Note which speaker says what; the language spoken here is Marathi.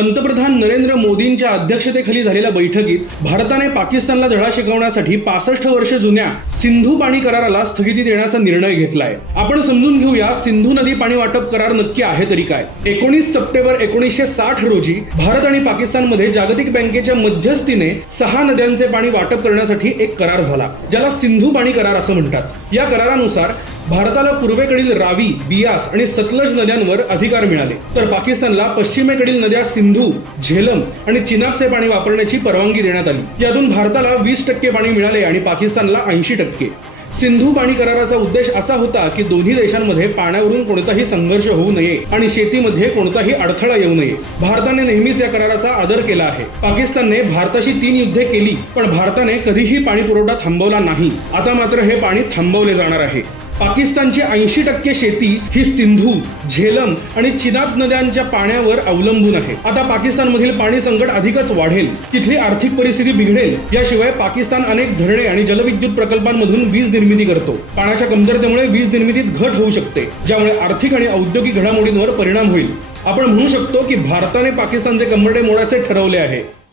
Speaker 1: पंतप्रधान नरेंद्र मोदींच्या अध्यक्षतेखाली झालेल्या बैठकीत भारताने पाकिस्तानला धडा शिकवण्यासाठी पासष्ट वर्ष जुन्या सिंधू पाणी कराराला स्थगिती देण्याचा निर्णय घेतलाय. आपण समजून घेऊया सिंधू नदी पाणी वाटप करार नक्की आहे तरी काय? एकोणीस सप्टेंबर एकोणीसशे साठ रोजी भारत आणि पाकिस्तानमध्ये जागतिक बँकेच्या मध्यस्थीने सहा नद्यांचे पाणी वाटप करण्यासाठी एक करार झाला ज्याला सिंधू पाणी करार असं म्हणतात. या करारानुसार भारताला पूर्वेकडील रावी बियास आणि सतलज नद्यांवर अधिकार मिळाले. तर पाकिस्तानला पश्चिमेकडील नद्या सिंधू झेलम आणि चिनाबचे पाणी वापरण्याची परवानगी देण्यात आली. यातून भारताला वीस टक्के पाणी मिळाले आणि पाकिस्तानला ऐंशी टक्के. सिंधू पाणी कराराचा उद्देश असा होता की दोन्ही देशांमध्ये पाण्यावरून कोणताही संघर्ष होऊ नये आणि शेतीमध्ये कोणताही अडथळा येऊ नये. भारताने नेहमीच या कराराचा आदर केला आहे. पाकिस्तानने भारताशी तीन युद्धे केली पण भारताने कधीही पाणी पुरवठा थांबवला नाही. आता मात्र हे पाणी थांबवले जाणार आहे. पाकिस्तानची ऐंशी टक्के शेती ही सिंधू झेलम आणि चिनाब नद्यांच्या पाण्यावर अवलंबून आहे. आता पाकिस्तानमधील पाणी संकट अधिकच वाढेल. तिथली आर्थिक परिस्थिती बिघडेल. याशिवाय पाकिस्तान अनेक धरणे आणि जलविद्युत प्रकल्पांमधून वीज निर्मिती करतो. पाण्याच्या कमतरतेमुळे वीज निर्मितीत घट होऊ शकते ज्यामुळे आर्थिक आणि औद्योगिक घडामोडींवर परिणाम होईल. आपण म्हणू शकतो की भारताने पाकिस्तानचे कंबरडे मोडाचे ठरवले आहे.